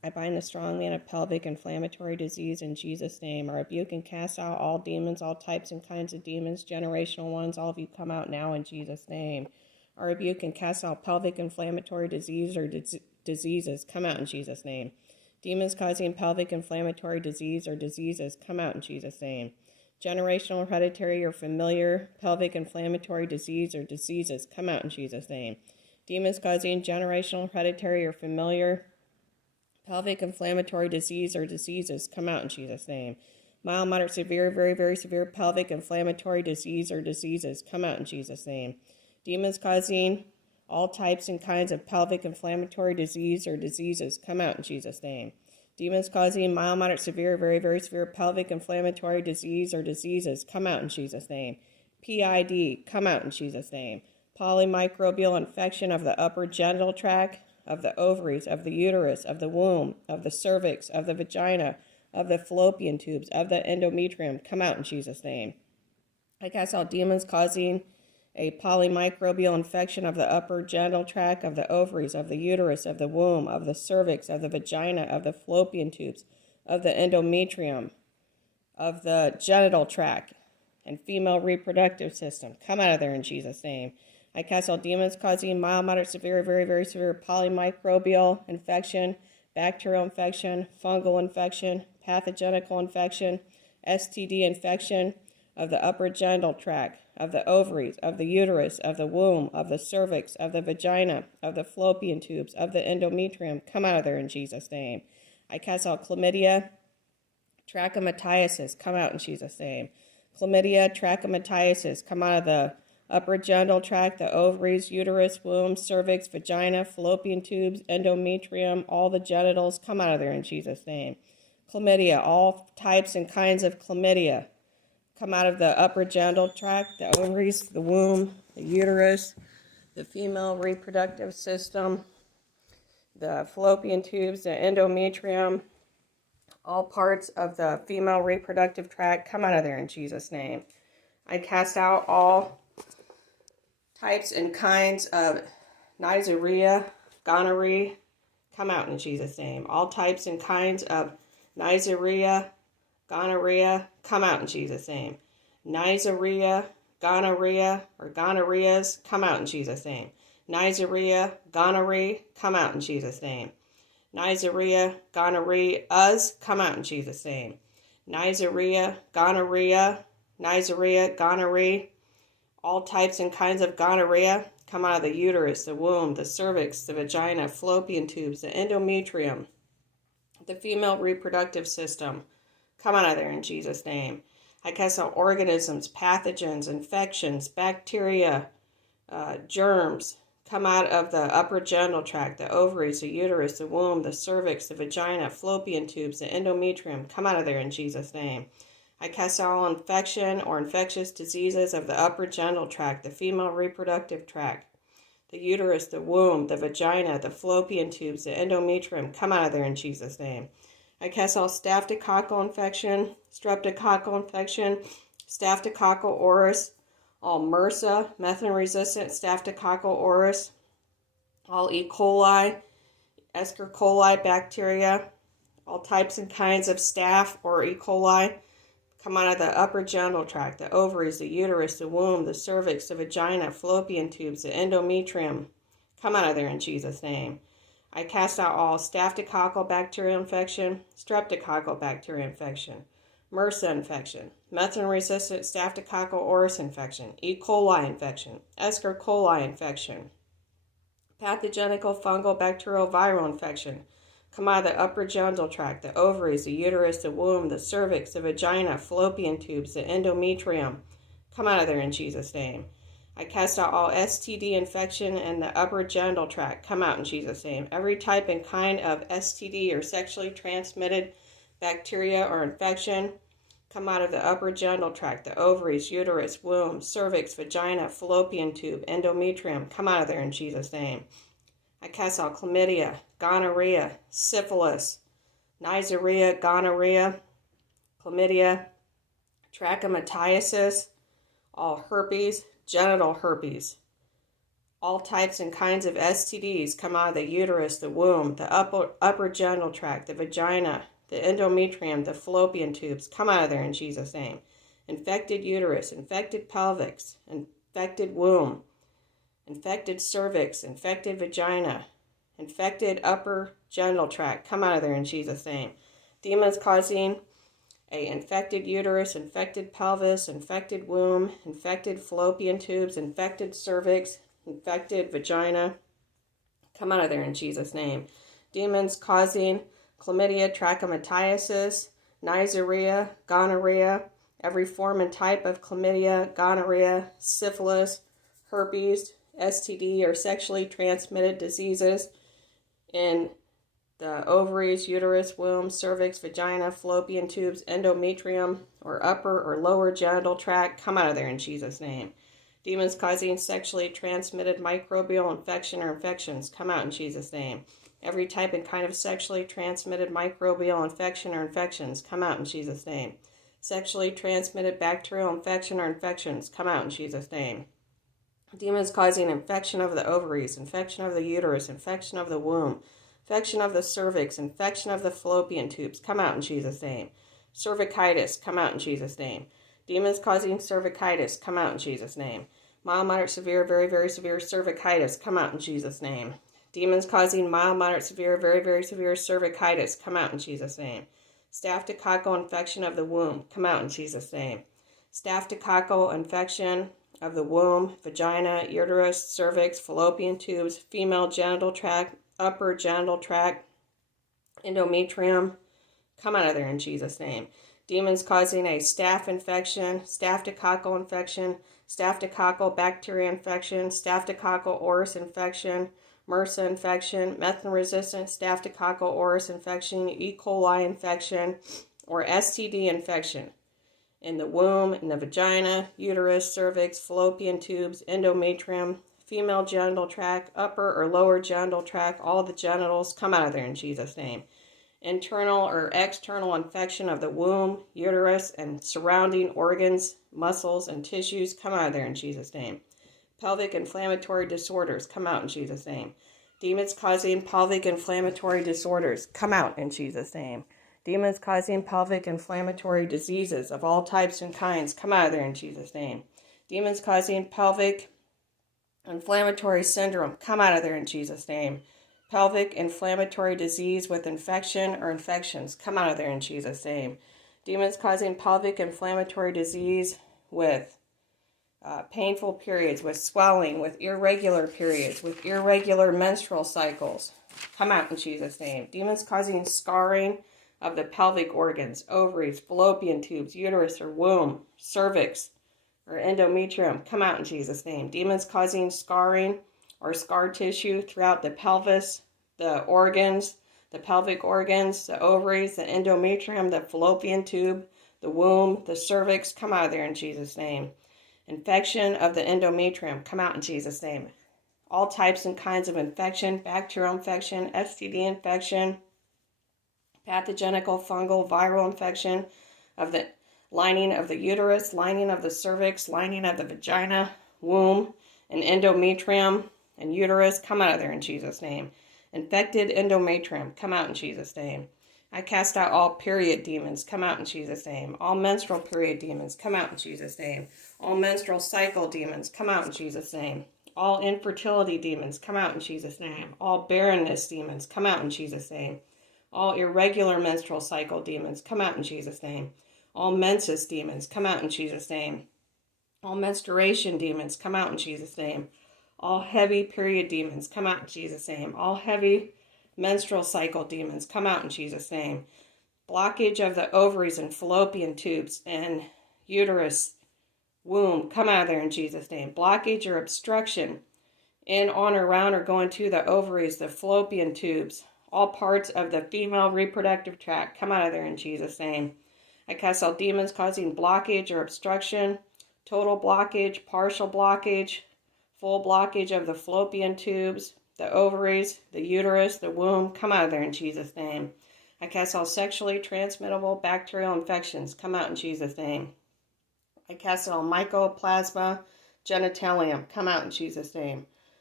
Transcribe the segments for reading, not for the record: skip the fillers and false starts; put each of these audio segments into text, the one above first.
I bind the strong man of pelvic inflammatory disease in Jesus' name. I rebuke and cast out all demons, all types and kinds of demons, generational ones. All of you come out now in Jesus' name. I rebuke and cast out pelvic inflammatory disease or diseases. Come out in Jesus' name. Demons causing pelvic inflammatory disease or diseases. Come out in Jesus' name. Generational, hereditary, or familiar pelvic inflammatory disease or diseases. Come out in Jesus' name. Demons causing generational, hereditary, or familiar pelvic inflammatory disease or diseases. Come out in Jesus' name. Mild, moderate, severe, very, very severe pelvic inflammatory disease or diseases. Come out in Jesus' name. Demons causing all types and kinds of pelvic inflammatory disease or diseases. Come out in Jesus' name. Demons causing mild, moderate, severe, very, very severe pelvic inflammatory disease or diseases. Come out in Jesus' name. PID. Come out in Jesus' name. Polymicrobial infection of the upper genital tract, of the ovaries, of the uterus, of the womb, of the cervix, of the vagina, of the fallopian tubes, of the endometrium. Come out in Jesus' name. I cast out demons causing a polymicrobial infection of the upper genital tract, of the ovaries, of the uterus, of the womb, of the cervix, of the vagina, of the fallopian tubes, of the endometrium, of the genital tract, and female reproductive system. Come out of there in Jesus' name. I cast out demons causing mild, moderate, severe, very, very severe polymicrobial infection, bacterial infection, fungal infection, pathogenical infection, STD infection of the upper genital tract, of the ovaries, of the uterus, of the womb, of the cervix, of the vagina, of the fallopian tubes, of the endometrium. Come out of there in Jesus' name. I cast out chlamydia, trichomoniasis. Come out in Jesus' name. Chlamydia, trichomoniasis. Come out of the upper genital tract, the ovaries, uterus, womb, cervix, vagina, fallopian tubes, endometrium, all the genitals. Come out of there in Jesus' name. Chlamydia, all types and kinds of chlamydia. Come out of the upper genital tract, the ovaries, the womb, the uterus, the female reproductive system, the fallopian tubes, the endometrium, all parts of the female reproductive tract. Come out of there in Jesus' name. I cast out all types and kinds of Neisseria, gonorrhea. Come out in Jesus' name. All types and kinds of Neisseria, gonorrhea. Come out in Jesus' name. Neisseria, gonorrhea, or gonorrheas. Come out in Jesus' name. Neisseria, gonorrhea. Come out in Jesus' name. Neisseria, gonorrheas. Come out in Jesus' name. Neisseria, gonorrhea. Neisseria, gonorrhea. All types and kinds of gonorrhea. Come out of the uterus, the womb, the cervix, the vagina, fallopian tubes, the endometrium, the female reproductive system. Come out of there in Jesus' name. I cast out organisms, pathogens, infections, bacteria, germs. Come out of the upper genital tract, the ovaries, the uterus, the womb, the cervix, the vagina, fallopian tubes, the endometrium. Come out of there in Jesus' name. I cast out all infection or infectious diseases of the upper genital tract, the female reproductive tract, the uterus, the womb, the vagina, the fallopian tubes, the endometrium. Come out of there in Jesus' name. I cast all staphylococcal infection, streptococcal infection, staphylococcal aureus, all MRSA, methicillin-resistant staphylococcal aureus, all E. coli, Escherichia coli bacteria, all types and kinds of staph or E. coli. Come out of the upper genital tract, the ovaries, the uterus, the womb, the cervix, the vagina, fallopian tubes, the endometrium. Come out of there in Jesus' name. I cast out all staphylococcal bacterial infection, streptococcal bacteria infection, MRSA infection, methicillin-resistant staphylococcal aureus infection, E. coli infection, Escherichia coli infection, pathogenical fungal bacterial viral infection. Come out of the upper genital tract, the ovaries, the uterus, the womb, the cervix, the vagina, fallopian tubes, the endometrium. Come out of there in Jesus' name. I cast out all STD infection in the upper genital tract. Come out in Jesus' name. Every type and kind of STD or sexually transmitted bacteria or infection. Come out of the upper genital tract, the ovaries, uterus, womb, cervix, vagina, fallopian tube, endometrium. Come out of there in Jesus' name. I cast out chlamydia, gonorrhea, syphilis, Neisseria, gonorrhea, chlamydia, trichomoniasis, all herpes, genital herpes, All types and kinds of STDs come out of the uterus, the womb, the upper genital tract, the vagina, the endometrium, the fallopian tubes. Come out of there in Jesus' name. Infected uterus, infected pelvis, infected womb, infected cervix, infected vagina, infected upper genital tract. Come out of there in Jesus' name. Demons causing a infected uterus, infected pelvis, infected womb, infected fallopian tubes, infected cervix, infected vagina. Come out of there in Jesus' name. Demons causing chlamydia, trachomatis, neisseria, gonorrhea, every form and type of chlamydia, gonorrhea, syphilis, herpes, STD, or sexually transmitted diseases in the ovaries, uterus, womb, cervix, vagina, fallopian tubes, endometrium, or upper or lower genital tract. Come out of there in Jesus' name. Demons causing sexually transmitted microbial infection or infections. Come out in Jesus' name. Every type and kind of sexually transmitted microbial infection or infections. Come out in Jesus' name. Sexually transmitted bacterial infection or infections. Come out in Jesus' name. Demons causing infection of the ovaries, infection of the uterus, infection of the womb, infection of the cervix, infection of the fallopian tubes. Come out in Jesus' name. Cervicitis. Come out in Jesus' name. Demons causing cervicitis. Come out in Jesus' name. Mild, moderate, severe, very, very severe cervicitis. Come out in Jesus' name. Demons causing mild, moderate, severe, very, very severe cervicitis. Come out in Jesus' name. Staphylococcal infection of the womb. Come out in Jesus' name. Staphylococcal infection of the womb, vagina, uterus, cervix, fallopian tubes, female genital tract, upper genital tract, endometrium. Come out of there in Jesus' name. Demons causing a staph infection, staphylococcal infection, staphylococcal bacteria infection, staphylococcal aureus infection, MRSA infection, methicillin-resistant staphylococcal aureus infection, E. coli infection, or STD infection in the womb, in the vagina, uterus, cervix, fallopian tubes, endometrium, female genital tract, upper or lower genital tract, all the genitals. Come out of there in Jesus' name. Internal or external infection of the womb, uterus, and surrounding organs, muscles, and tissues. Come out of there in Jesus' name. Pelvic inflammatory disorders. Come out in Jesus' name. Demons causing pelvic inflammatory disorders. Come out in Jesus' name. Demons causing pelvic inflammatory diseases of all types and kinds. Come out of there in Jesus' name. Demons causing pelvic inflammatory syndrome. Come out of there in Jesus' name. Pelvic inflammatory disease with infection or infections. Come out of there in Jesus' name. Demons causing pelvic inflammatory disease with painful periods, with swelling, with irregular periods, with irregular menstrual cycles. Come out in Jesus' name. Demons causing scarring of the pelvic organs, ovaries, fallopian tubes, uterus or womb, cervix, or endometrium. Come out in Jesus' name. Demons causing scarring or scar tissue throughout the pelvis, the organs, the pelvic organs, the ovaries, the endometrium, the fallopian tube, the womb, the cervix. Come out of there in Jesus' name. Infection of the endometrium. Come out in Jesus' name. All types and kinds of infection, bacterial infection, STD infection, pathogenical, fungal, viral infection of the lining of the uterus, lining of the cervix, lining of the vagina, womb, and endometrium and uterus. Come out of there in Jesus' name. Infected endometrium. Come out in Jesus' name. I cast out all period demons. Come out in Jesus' name. All menstrual period demons. Come out in Jesus' name. All menstrual cycle demons. Come out in Jesus' name. All infertility demons. Come out in Jesus' name. All barrenness demons. Come out in Jesus' name. All irregular menstrual cycle demons. Come out in Jesus' name. All menses demons. Come out in Jesus' name. All menstruation demons. Come out in Jesus' name. All heavy period demons. Come out in Jesus' name. All heavy menstrual cycle demons. Come out in Jesus' name. Blockage of the ovaries and fallopian tubes and uterus, womb. Come out of there in Jesus' name. Blockage or obstruction in, on, or around, or going to the ovaries, the fallopian tubes, all parts of the female reproductive tract. Come out of there in Jesus' name. I cast out demons causing blockage or obstruction, total blockage, partial blockage, full blockage of the fallopian tubes, the ovaries, the uterus, the womb. Come out of there in Jesus' name. I cast all sexually transmittable bacterial infections. Come out in Jesus' name. I cast all mycoplasma genitalium. Come out in Jesus' name.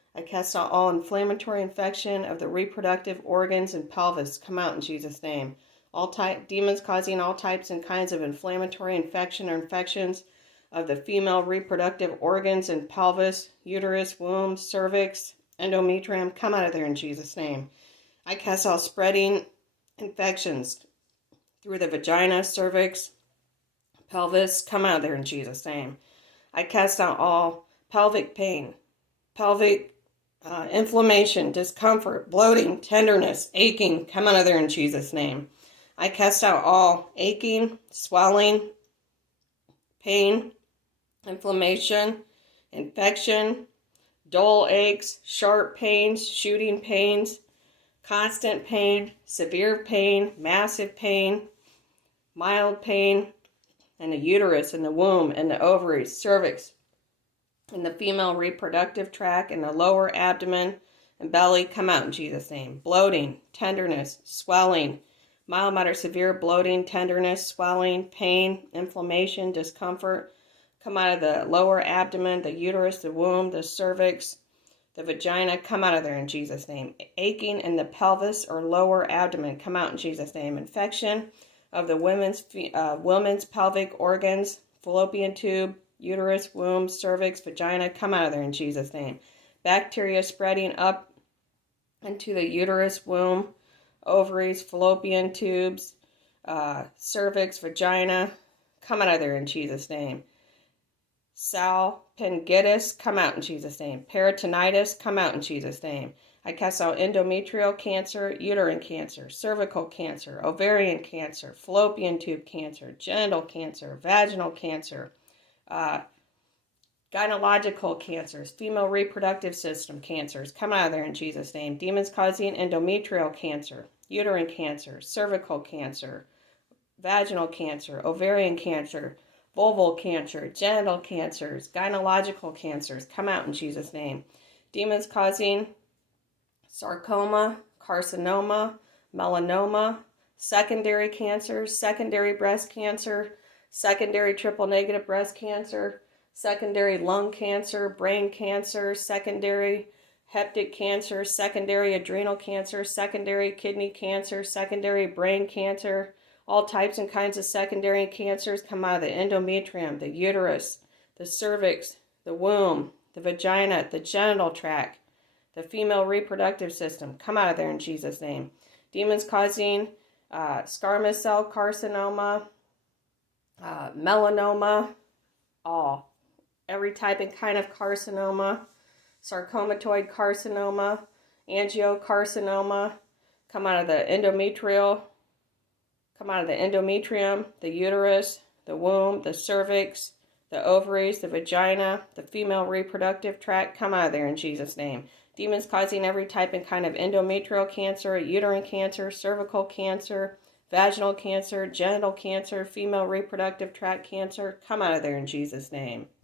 I cast out all inflammatory infection of the reproductive organs and pelvis. Come out in Jesus' name. All demons causing all types and kinds of inflammatory infection or infections of the female reproductive organs and pelvis, uterus, womb, cervix, endometrium. Come out of there in Jesus' name. I cast all spreading infections through the vagina, cervix, pelvis. Come out of there in Jesus' name. I cast out all pelvic pain, pelvic inflammation, discomfort, bloating, tenderness, aching. Come out of there in Jesus' name. I cast out all aching, swelling, pain, inflammation, infection, dull aches, sharp pains, shooting pains, constant pain, severe pain, massive pain, mild pain, in the uterus, in the womb, in the ovaries, cervix, in the female reproductive tract, in the lower abdomen and belly. Come out in Jesus' name. Bloating, tenderness, swelling, mild, moderate, severe bloating, tenderness, swelling, pain, inflammation, discomfort. Come out of the lower abdomen, the uterus, the womb, the cervix, the vagina. Come out of there in Jesus' name. Aching in the pelvis or lower abdomen. Come out in Jesus' name. Infection of the women's pelvic organs, fallopian tube, uterus, womb, cervix, vagina. Come out of there in Jesus' name. Bacteria spreading up into the uterus, womb, ovaries, fallopian tubes, cervix, vagina. Come out of there in Jesus' name. Salpingitis. Come out in Jesus' name. Peritonitis. Come out in Jesus' name. I cast out endometrial cancer, uterine cancer, cervical cancer, ovarian cancer, fallopian tube cancer, genital cancer, vaginal cancer, gynecological cancers, female reproductive system cancers. Come out of there in Jesus' name. Demons causing endometrial cancer, uterine cancer, cervical cancer, vaginal cancer, ovarian cancer, vulval cancer, genital cancers, gynecological cancers. Come out in Jesus' name. Demons causing sarcoma, carcinoma, melanoma, secondary cancers, secondary breast cancer, secondary triple negative breast cancer, secondary lung cancer, brain cancer, secondary hepatic cancer, secondary adrenal cancer, secondary kidney cancer, secondary brain cancer, all types and kinds of secondary cancers. Come out of the endometrium, the uterus, the cervix, the womb, the vagina, the genital tract, the female reproductive system. Come out of there in Jesus' name. Demons causing squamous cell carcinoma, melanoma, every type and kind of carcinoma, sarcomatoid carcinoma, angiocarcinoma. Come out of the endometrium, the uterus, the womb, the cervix, the ovaries, the vagina, the female reproductive tract. Come out of there in Jesus' name. Demons causing every type and kind of endometrial cancer, uterine cancer, cervical cancer, vaginal cancer, genital cancer, female reproductive tract cancer. Come out of there in Jesus' name.